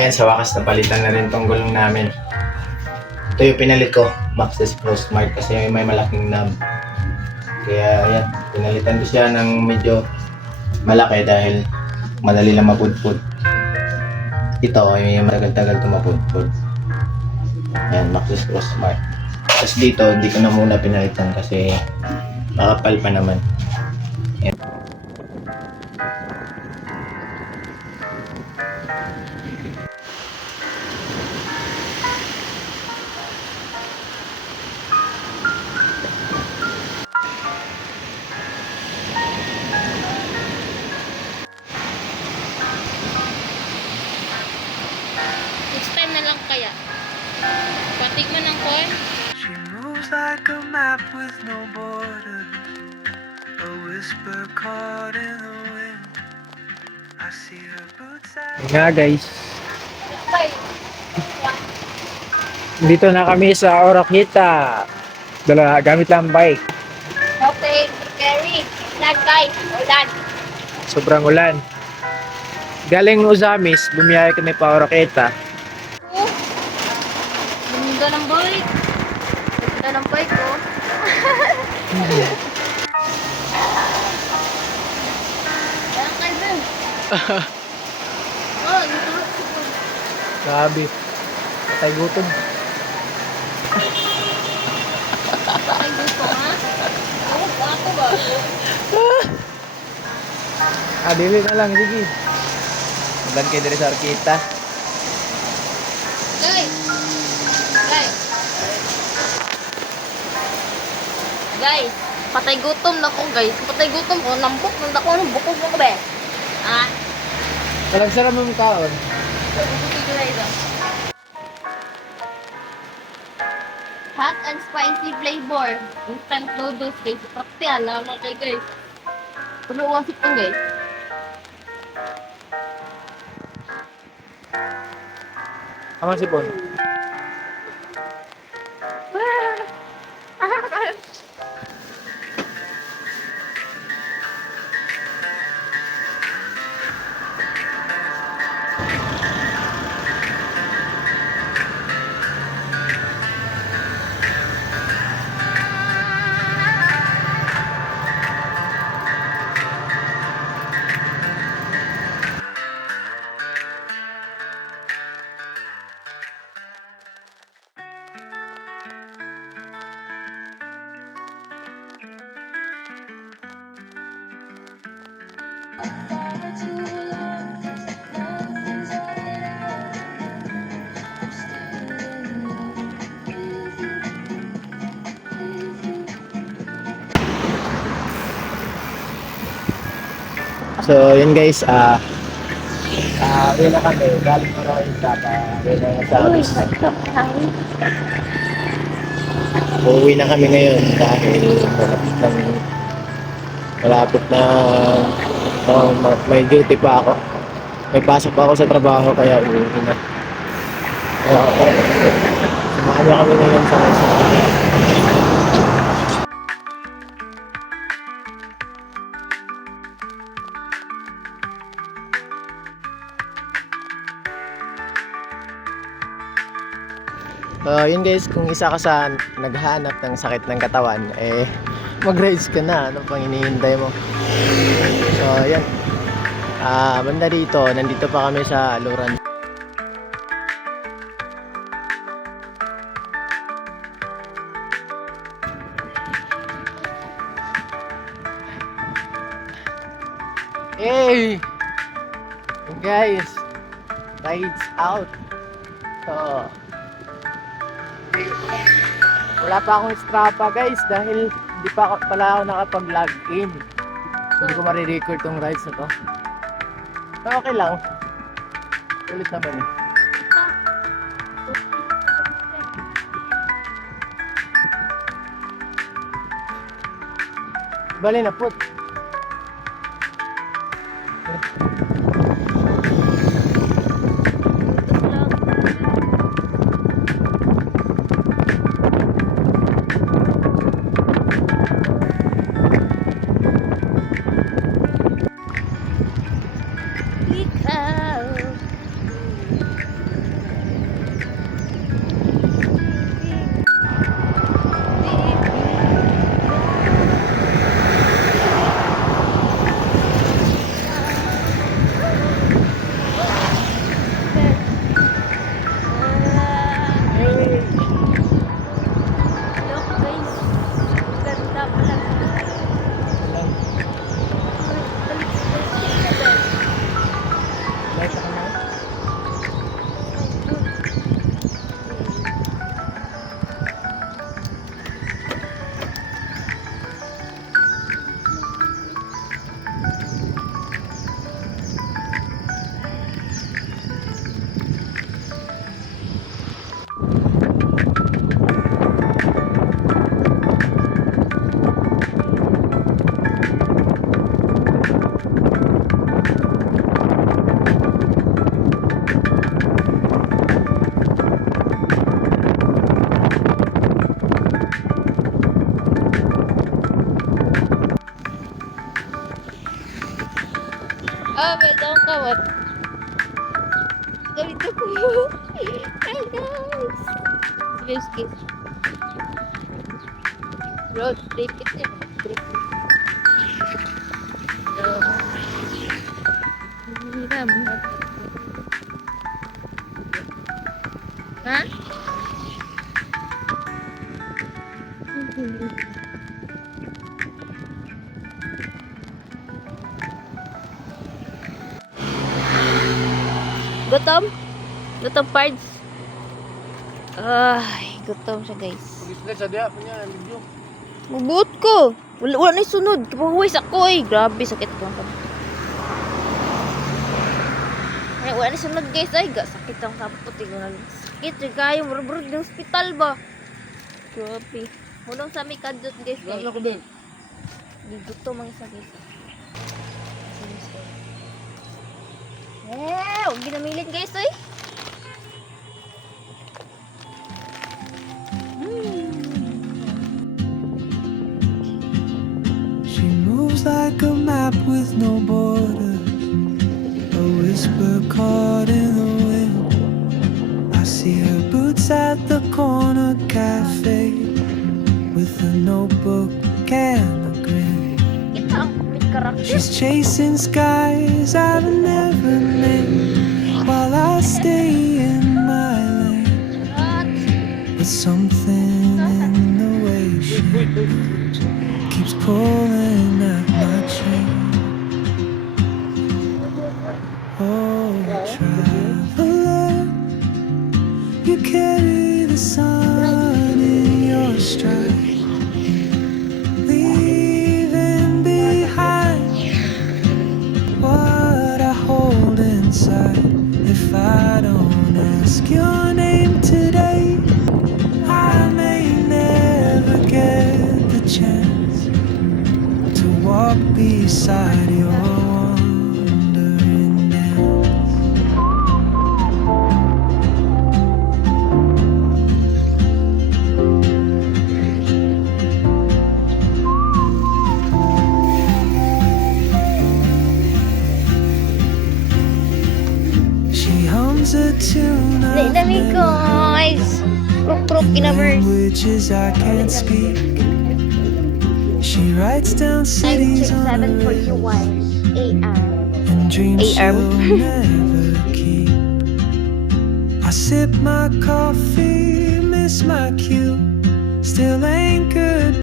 ayan, sa wakas napalitan na rin tong gulong namin. Ito yung pinalit ko, Maxxis Pro Smart, kasi may malaking knob. Kaya ayan, pinalitan ko siya ng medyo malaki dahil madali lang mapudpud. Ito ay matagal-tagal ito mapudpud. Ayan, Maxxis Pro Smart. Tapos dito, hindi ko na muna pinalitan kasi makapal pa naman. Ayan. Next time na lang kaya. Patikman ng corn. She moves like a map with no border, a whisper caught in the wind. I see her boots out. Nga guys, dito na kami sa Oroqueta. Gamit lang bike. Okay, carry. Ulan guys, ulan. Sobrang ulan. Galing Uzamis, bumiyahe kami pa Oroqueta. Ganda ng bike. Ganda ng bike ko. Ayan kayo dun. Oh, dito. Grabe. Patay gutom. Ay, dito ha? Oh, ako ba? Dili na lang, sige. Ulan kayo dito sa Oroqueta. Guys. Guys. Guys, patay gutom na ko guys. Patay gutom ko. Nambok. Nanda ko ng bukog mo ko be. Ah? Walang sarap mong kaon. Hot and spicy flavor. Instant noodles guys. Prakti alam kay guys. Puno wasip ko guys. Ang sipon. So, yun guys, Uwi na kami. Galing Oroqueta pa. Uwi na sa Uzamis. uuwi na kami ngayon dahil malapit na may duty pa ako. May pasok pa ako sa trabaho kaya uuwi na. Samahan niyo kami ngayon sa yun guys, kung isa ka sa naghahanap ng sakit ng katawan, mag-rides ka na. Ano pang hinihintay mo? So, yan. Banda dito, nandito pa kami sa Luran. Hey! Guys, rides out. So, wala pa akong Strava guys dahil hindi pa pala ako nakapag-log in. Hindi ko marirecord tong rides na to. Pero okay lang. Ulit naman eh. Bali na put. Ito ang kawat. Ganito ko. Hi guys. Yes, kiss. Road trip ito. Trip. Hiram. Ha? Gutom? Gutom parts? Ay, gutom siya guys. Mabuot ko. Wala na sunod. Kapahuwis ako eh. Grabe, sakit ko. Ay, wala na sunod guys. Ay, sakit ang sapot. Sakit rin kayo. Murag-murag ng hospital ba? Grabe. Hulong sa may kadot guys. Wala ko din. Di gutom ang isa guys. Eh, huwag ginamilin guys ay. She moves like a map with no borders, a whisper caught in the wind. I see her boots at the corner cafe with a notebook and a grin. Kita ang may karakter. She's chasing skies I've never named while I stay in my lane. But something in the way she moves keeps pulling at my chain. Oh, traveler, you carry the sun in your stride, leaving behind what I hold inside. If I don't ask your name today, I may never get the chance to walk beside your wandering dance. She hums a tune I've Dami never guys. Kruk-kruk in a verse. languages I can't speak. She writes down cities on a list 7:41 AM. and dreams AM. she'll never keep. I sip my coffee, miss my cue, still anchored